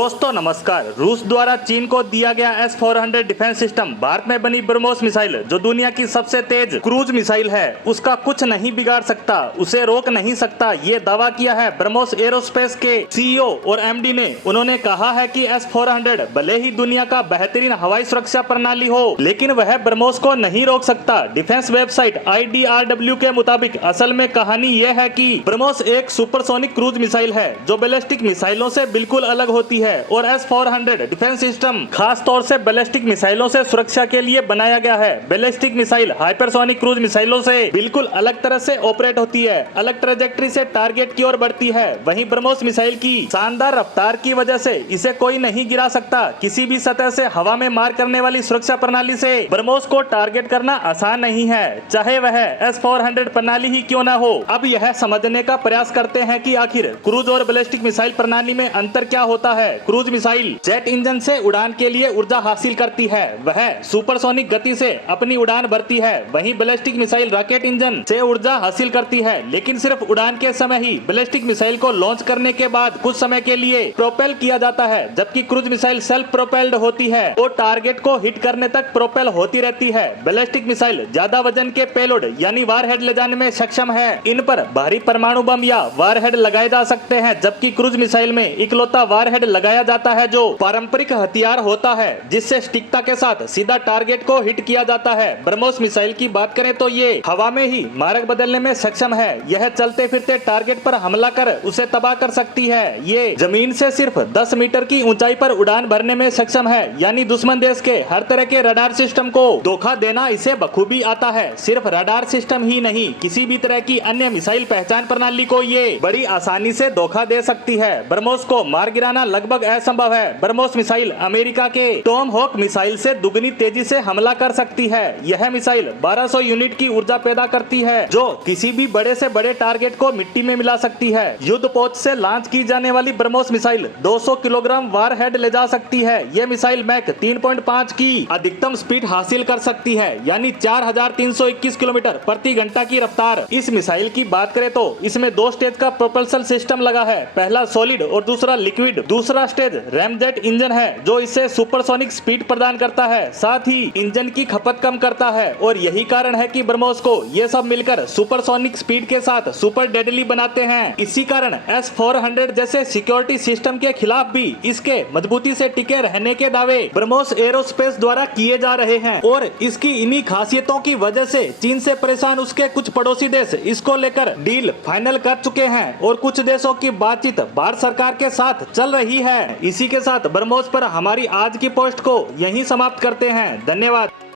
दोस्तों नमस्कार। रूस द्वारा चीन को दिया गया S-400 डिफेंस सिस्टम भारत में बनी ब्रह्मोस मिसाइल जो दुनिया की सबसे तेज क्रूज मिसाइल है उसका कुछ नहीं बिगाड़ सकता, उसे रोक नहीं सकता, ये दावा किया है ब्रह्मोस एरोस्पेस के CEO और MD ने। उन्होंने कहा है कि S-400 भले ही दुनिया का बेहतरीन हवाई सुरक्षा प्रणाली हो लेकिन वह ब्रह्मोस को नहीं रोक सकता। डिफेंस वेबसाइट IDRW के मुताबिक असल में कहानी ये है कि ब्रह्मोस एक सुपरसोनिक क्रूज मिसाइल है जो बैलिस्टिक मिसाइलों से बिल्कुल अलग होती है और S-400 डिफेंस सिस्टम खास तौर से बैलिस्टिक मिसाइलों से सुरक्षा के लिए बनाया गया है। बैलिस्टिक मिसाइल हाइपरसोनिक क्रूज मिसाइलों से बिल्कुल अलग तरह से ऑपरेट होती है, अलग ट्रेजेक्ट्री से टारगेट की ओर बढ़ती है। वहीं ब्रह्मोस मिसाइल की शानदार रफ्तार की वजह से इसे कोई नहीं गिरा सकता। किसी भी सतह से हवा में मार करने वाली सुरक्षा प्रणाली से ब्रह्मोस को टारगेट करना आसान नहीं है, चाहे वह S-400 प्रणाली ही क्यों न हो। अब यह समझने का प्रयास करते हैं कि आखिर क्रूज और बैलिस्टिक मिसाइल प्रणाली में अंतर क्या होता है। क्रूज मिसाइल जेट इंजन से उड़ान के लिए ऊर्जा हासिल करती है, वह सुपरसोनिक गति से अपनी उड़ान भरती है। वहीं बैलिस्टिक मिसाइल रॉकेट इंजन से ऊर्जा हासिल करती है लेकिन सिर्फ उड़ान के समय ही। बैलिस्टिक मिसाइल को लॉन्च करने के बाद कुछ समय के लिए प्रोपेल किया जाता है, जबकि क्रूज मिसाइल सेल्फ प्रोपेल्ड होती है और टारगेट को हिट करने तक प्रोपेल होती रहती है। बैलिस्टिक मिसाइल ज्यादा वजन के पेलोड यानी वारहेड ले जाने में सक्षम है। इन पर भारी परमाणु बम या वारहेड लगाए जा सकते हैं, जबकि क्रूज मिसाइल में इकलौता वारहेड लगाया जाता है जो पारंपरिक हथियार होता है जिससे सटीकता के साथ सीधा टारगेट को हिट किया जाता है। ब्रह्मोस मिसाइल की बात करें तो ये हवा में ही मार्ग बदलने में सक्षम है। यह चलते फिरते टारगेट पर हमला कर उसे तबाह कर सकती है। ये जमीन से सिर्फ 10 मीटर की ऊंचाई पर उड़ान भरने में सक्षम है, यानी दुश्मन देश के हर तरह के रडार सिस्टम को धोखा देना इसे बखूबी आता है। सिर्फ रडार सिस्टम ही नहीं, किसी भी तरह की अन्य मिसाइल पहचान प्रणाली को ये बड़ी आसानी से धोखा दे सकती है। ब्रह्मोस को मार गिराना लगभग असंभव है। ब्रह्मोस मिसाइल अमेरिका के टॉम हॉक मिसाइल से दुगनी तेजी से हमला कर सकती है। यह मिसाइल 1200 यूनिट की ऊर्जा पैदा करती है जो किसी भी बड़े से बड़े टारगेट को मिट्टी में मिला सकती है। युद्ध पोत से लॉन्च की जाने वाली ब्रह्मोस मिसाइल 200 किलोग्राम वारहेड ले जा सकती है। यह मिसाइल मैक 3.5 की अधिकतम स्पीड हासिल कर सकती है, यानी 4321 किलोमीटर प्रति घंटा की रफ्तार। इस मिसाइल की बात करें तो इसमें 2 स्टेज का प्रोपल्सन सिस्टम लगा है, पहला सॉलिड और दूसरा लिक्विड। दूसरा स्टेज रैमजेट इंजन है जो इससे सुपरसोनिक स्पीड प्रदान करता है, साथ ही इंजन की खपत कम करता है और यही कारण है कि ब्रह्मोस को ये सब मिलकर सुपरसोनिक स्पीड के साथ सुपर डेडली बनाते हैं। इसी कारण S-400 जैसे सिक्योरिटी सिस्टम के खिलाफ भी इसके मजबूती से टिके रहने के दावे ब्रह्मोस एरोस्पेस द्वारा किए जा रहे हैं और इसकी इन्हीं खासियतों की वजह से चीन से परेशान उसके कुछ पड़ोसी देश इसको लेकर डील फाइनल कर चुके हैं और कुछ देशों की बातचीत भारत सरकार के साथ चल रही है। इसी के साथ ब्रह्मोस पर हमारी आज की पोस्ट को यहीं समाप्त करते हैं। धन्यवाद।